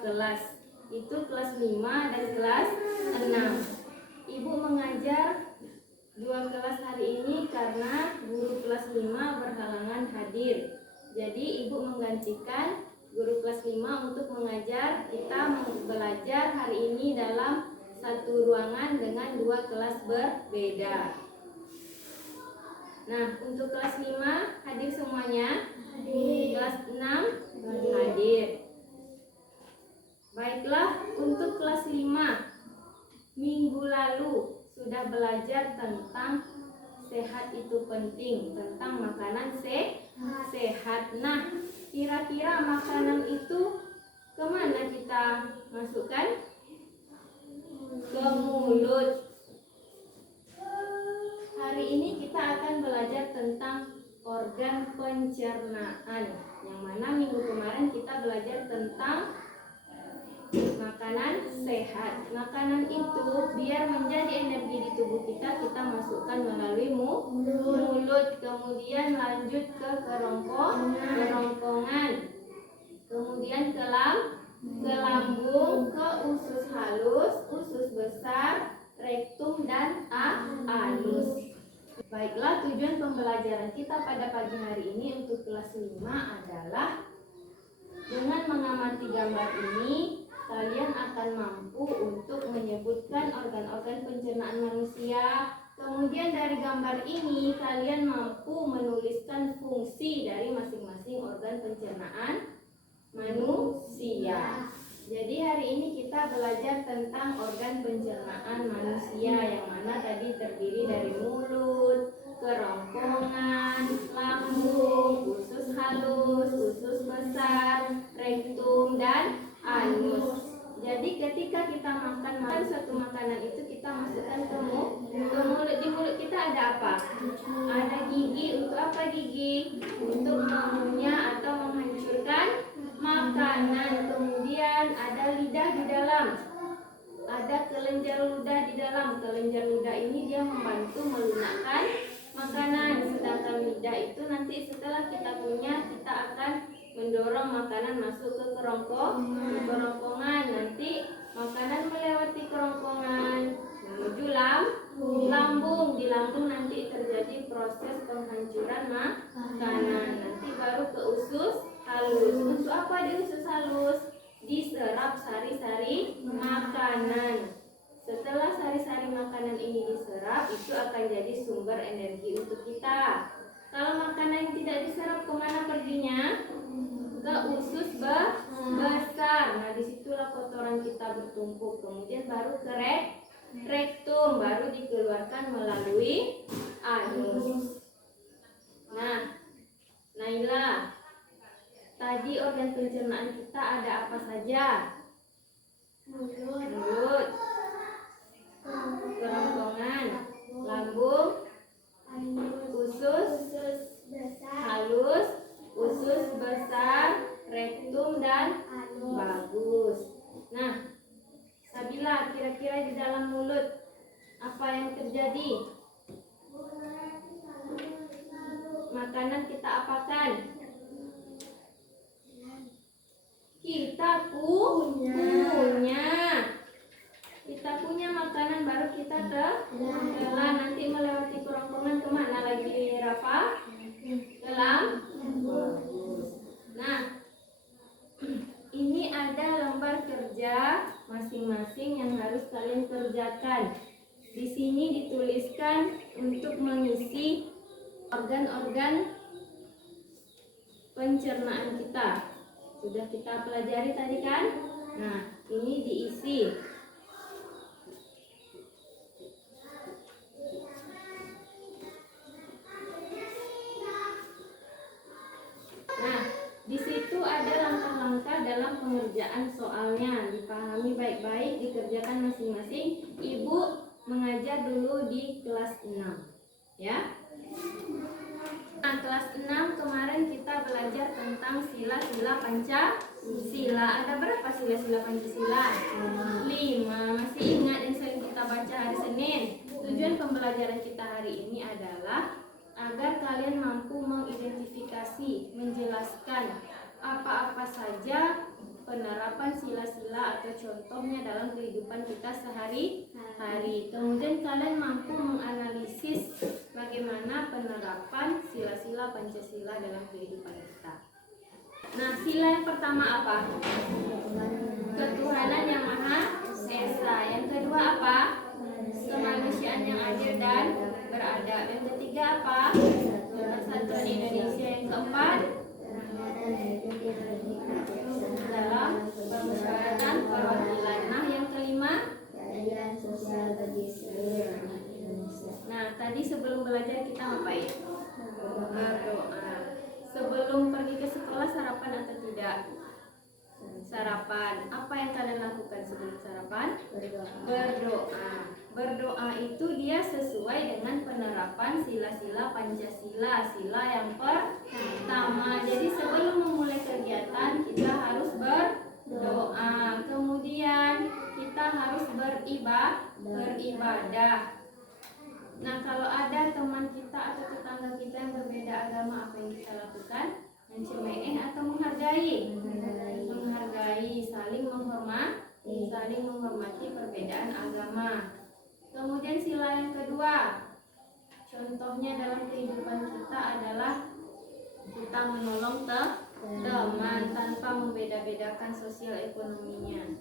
kelas, itu kelas 5 dan kelas 6. Ibu mengajar 2 kelas hari ini karena guru kelas 5 berhalangan hadir. Jadi ibu menggantikan guru kelas 5 untuk mengajar. Kita belajar hari ini dalam satu ruangan dengan 2 kelas berbeda. Nah, untuk kelas 5 hadir semuanya? Hadir. Kelas 6 hadir. Baiklah, untuk kelas 5 minggu lalu sudah belajar tentang sehat itu penting, tentang makanan sehat. Nah, kira-kira makanan itu kemana kita masukkan? Ke mulut. Hari ini kita akan belajar tentang organ pencernaan, yang mana minggu kemarin kita belajar tentang makanan sehat. Makanan itu biar menjadi energi di tubuh kita masukkan melalui mulut, kemudian lanjut ke kerongkongan, kemudian ke lambung, ke usus halus, usus besar, rektum dan anus. Baiklah, tujuan pembelajaran kita pada pagi hari ini untuk kelas 5 adalah dengan mengamati gambar ini, kalian akan mampu untuk menyebutkan organ-organ pencernaan manusia. Kemudian dari gambar ini, kalian mampu menuliskan fungsi dari masing-masing organ pencernaan manusia. Jadi hari ini kita belajar tentang organ pencernaan manusia, yang mana tadi terdiri dari mulut, kerongkongan, lambung, usus halus, usus besar, rektum dan anus. Jadi ketika kita makan suatu makanan itu kita masukkan ke mulut. Di mulut kita ada apa? Ada gigi. Untuk apa gigi? Untuk mengunyah atau menghancurkan makanan. Kemudian ada lidah di dalam. Ada kelenjar ludah di dalam. Kelenjar ludah ini dia membantu melunakkan makanan. Sedangkan lidah itu nanti setelah kita punya, kita akan mendorong makanan masuk ke kerongkongan. Nanti makanan melewati kerongkongan menuju lambung. Di lambung nanti terjadi proses penghancuran makanan. Nanti baru ke usus halus. Untuk apa di usus halus? Diserap sari-sari makanan. Setelah sari-sari makanan ini diserap, itu akan jadi sumber energi untuk kita. Kalau makanan yang tidak diserap, kemana perginya? Ke usus besar. Nah, disitulah kotoran kita bertumpuk. Kemudian baru ke rektum, baru dikeluarkan melalui anus. Nah, Naila, tadi organ pencernaan kita ada apa saja? Mulut, kerongkongan, lambung, usus halus, usus besar, rektum dan bagus. Nah, Sabila, kira-kira di dalam mulut apa yang terjadi? Makanan kita apakan? Kita punya makanan, baru kita telan. Nanti melewati kerongkongan kemana lagi, Rafa? Ke lambung. Nah, ini ada lembar kerja masing-masing yang harus kalian kerjakan. Di sini dituliskan untuk mengisi organ-organ pencernaan kita. Sudah kita pelajari tadi kan? Nah, ini diisi. Nah, di situ ada langkah-langkah dalam pengerjaan soalnya. Dipahami baik-baik, dikerjakan masing-masing. Ibu mengajar dulu di kelas 6, ya. Nah, kelas 6 kemarin kita belajar tentang sila-sila Pancasila. Ada berapa sila-sila Pancasila? 5. Masih ingat yang sering kita baca hari Senin? Tujuan pembelajaran kita hari ini adalah agar kalian mampu mengidentifikasi, menjelaskan apa-apa saja penerapan sila-sila atau contohnya dalam kehidupan kita sehari-hari. Kemudian kalian mampu menganalisis bagaimana penerapan sila-sila Pancasila dalam kehidupan kita. Nah, sila yang pertama apa? Ketuhanan yang Maha Esa. Yang kedua apa? Kemanusiaan yang adil dan beradab. Yang ketiga apa? Persatuan Indonesia. Yang keempat, dalam permusyawaratan perwakilan. Nah, yang kelima, keadilan sosial bagi seluruh rakyat Indonesia. Nah, tadi sebelum belajar kita ngapain? Berdoa. Sebelum pergi ke sekolah sarapan atau tidak? Sarapan. Apa yang kalian lakukan sebelum sarapan? Berdoa. Berdoa itu dia sesuai dengan penerapan sila-sila Pancasila. Sila yang pertama. Jadi sebelum memulai kegiatan kita harus berdoa. Kemudian kita harus beribadah. Nah, kalau ada teman kita atau tetangga kita yang berbeda agama, apa yang kita lakukan? Mencemooh atau menghargai? Menghargai, saling menghormati perbedaan agama. Kemudian sila yang kedua, contohnya dalam kehidupan kita adalah kita menolong teman tanpa membeda-bedakan sosial ekonominya.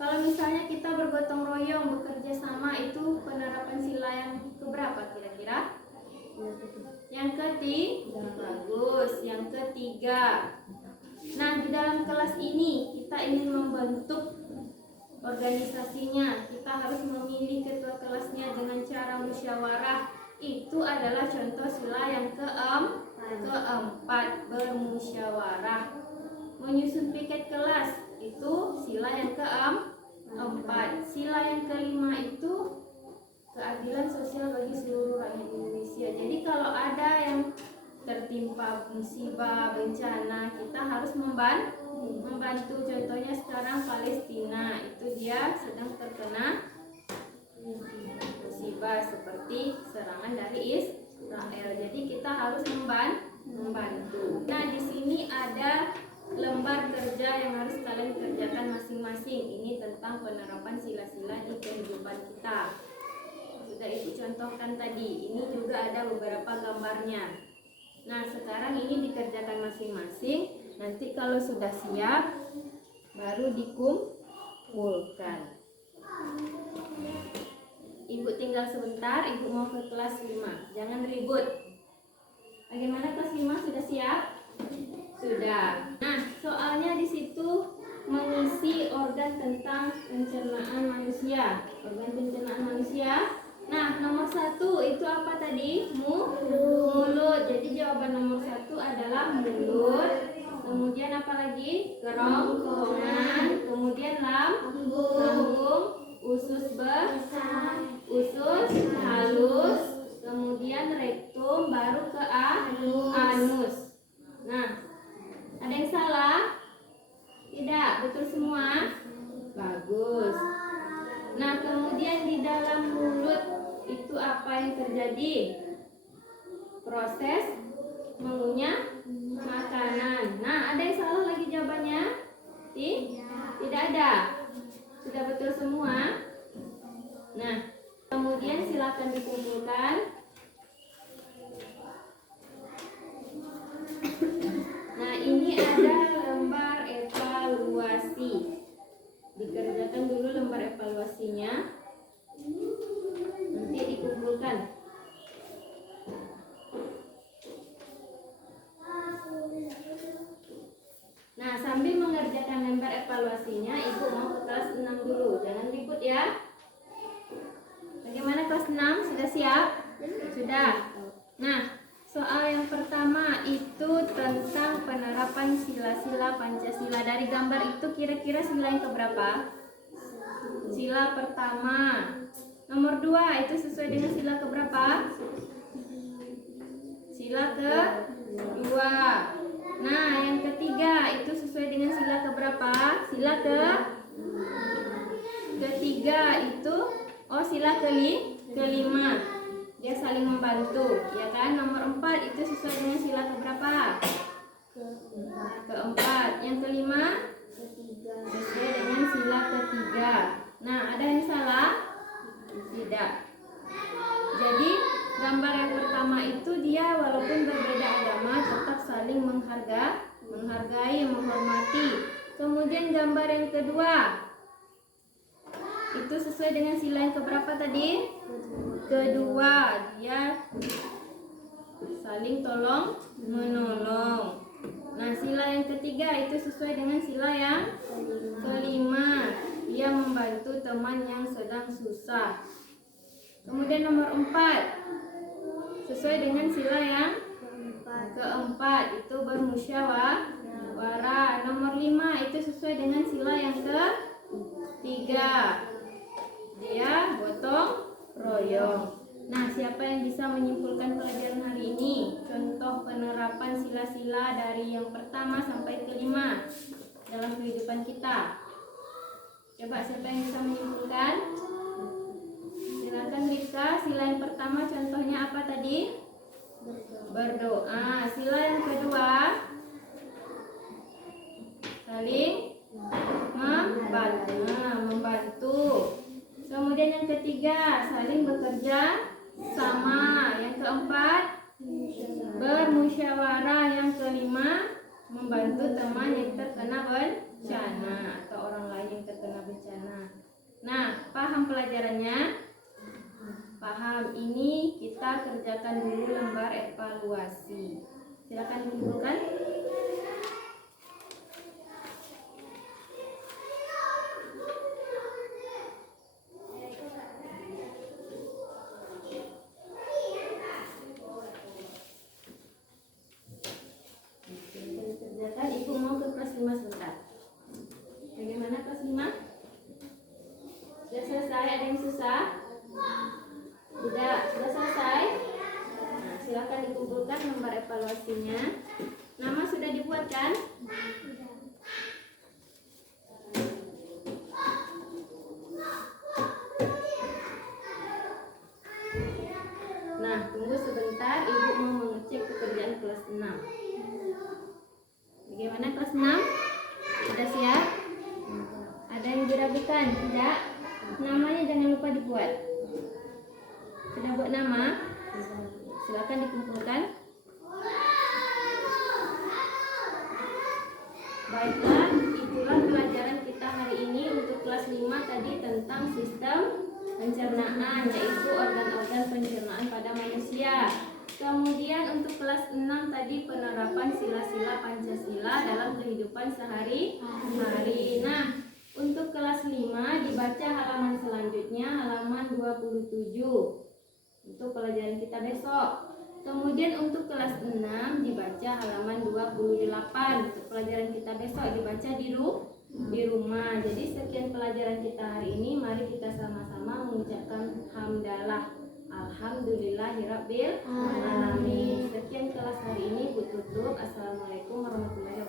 Kalau misalnya kita bergotong royong, bekerja sama, itu penerapan sila yang keberapa kira-kira? Yang ketiga. Bagus. Yang ketiga. Nah, di dalam kelas ini kita ingin membentuk organisasinya. Kita harus memilih ketua kelasnya dengan cara musyawarah. Itu adalah contoh sila yang keempat, bermusyawarah. Menyusun piket kelas itu sila yang keempat. Sila yang kelima itu keadilan sosial bagi seluruh rakyat Indonesia. Jadi kalau ada yang tertimpa musibah, bencana, kita harus membantu. Contohnya sekarang Palestina, itu dia sedang terkena musibah seperti serangan dari Israel. Jadi kita harus membantu. Nah, di sini ada lembar kerja yang harus kalian kerjakan masing-masing. Ini tentang penerapan sila-sila di kehidupan kita. Sudah Ibu contohkan tadi. Ini juga ada beberapa gambarnya. Nah, sekarang ini dikerjakan masing-masing. Nanti kalau sudah siap, baru dikumpulkan. Ibu tinggal sebentar, Ibu mau ke kelas 5. Jangan ribut. Bagaimana kelas 5, sudah siap? Sudah. Nah, soalnya di situ mengisi organ tentang pencernaan manusia. Organ pencernaan manusia. Nah, nomor 1 itu apa tadi? Mulut. Jadi jawaban nomor 1 adalah mulut. Kemudian apa lagi? Kerongkongan. Kemudian lambung. Usus besar. Usus halus. Kemudian rektum, baru ke anus. Nah, ada yang salah? Tidak, betul semua? Bagus. Nah, kemudian di dalam mulut itu apa yang terjadi? Proses mengunyah makanan. Nah, ada yang salah lagi jawabannya? Tidak ada. Sudah betul semua? Nah, kemudian silakan dikumpulkan. Nah, ini ada lembar evaluasi. Dikerjakan dulu lembar evaluasinya. Nanti dikumpulkan. Nah, sambil mengerjakan lembar evaluasinya, Ibu mau ke kelas 6 dulu. Jangan ribut ya. Bagaimana kelas 6? Sudah siap? Sudah. Nah, soal yang pertama itu tentang penerapan sila-sila Pancasila. Dari gambar itu kira-kira sila yang keberapa? Sila pertama. Nomor 2 itu sesuai dengan sila keberapa? Sila kedua. Nah, yang ketiga itu sesuai dengan sila keberapa? Sila ketiga itu sila kelima. Dia saling membantu, ya kan? Nomor 4 itu sesuai dengan sila keberapa? keempat. Yang kelima sesuai dengan sila ketiga. Nah, ada yang salah? Tidak. Jadi gambar yang pertama itu dia walaupun berbeda agama tetap saling menghargai, menghormati. Kemudian gambar yang kedua itu sesuai dengan sila yang keberapa tadi? Kedua, dia saling tolong menolong. Nah, sila yang ketiga itu sesuai dengan sila yang kelima, dia membantu teman yang sedang susah. Kemudian nomor 4 sesuai dengan sila yang keempat itu bermusyawarah. Nomor 5 itu sesuai dengan sila yang ketiga, dia gotong royong. Nah, siapa yang bisa menyimpulkan pelajaran hari ini? Contoh penerapan sila-sila dari yang pertama sampai kelima dalam kehidupan kita. Coba siapa yang bisa menyimpulkan? Silakan Rifka. Sila yang pertama contohnya apa tadi? Berdoa. Sila yang kedua saling membantu. Kemudian yang ketiga saling bekerja sama. Yang keempat bermusyawarah. Yang kelima membantu teman yang terkena bencana atau orang lain yang terkena bencana. Nah, paham pelajarannya? Paham. Ini kita kerjakan dulu lembar evaluasi. Silakan dikumpulkan. Ibu mau ke kelas 5 sebentar. Bagaimana kelas 5? Sudah selesai? Ada yang susah? Tidak? Sudah selesai? Nah, silakan dikumpulkan lembar evaluasinya. Nama sudah dibuat kan? Nah, tunggu sebentar, Ibu mau mengecek pekerjaan kelas 6. Bagaimana kelas 6? Sudah siap? Ada yang diragukan? Tidak? Namanya jangan lupa dibuat. Sudah buat nama? Silakan dikumpulkan. Baiklah, itulah pelajaran kita hari ini untuk kelas 5 tadi tentang sistem pencernaan, yaitu organ-organ pencernaan pada manusia. Kemudian untuk kelas 6 tadi penerapan sila-sila Pancasila dalam kehidupan sehari-hari. Nah, untuk kelas 5 dibaca halaman selanjutnya, halaman 27 untuk pelajaran kita besok. Kemudian untuk kelas 6 dibaca halaman 28 untuk pelajaran kita besok, dibaca di rumah. Jadi sekian pelajaran kita hari ini. Mari kita sama-sama mengucapkan hamdalah. Alhamdulillahirabbil alamin. Sekian kelas hari ini, Bu tutup. Assalamualaikum warahmatullahi wabarakatuh.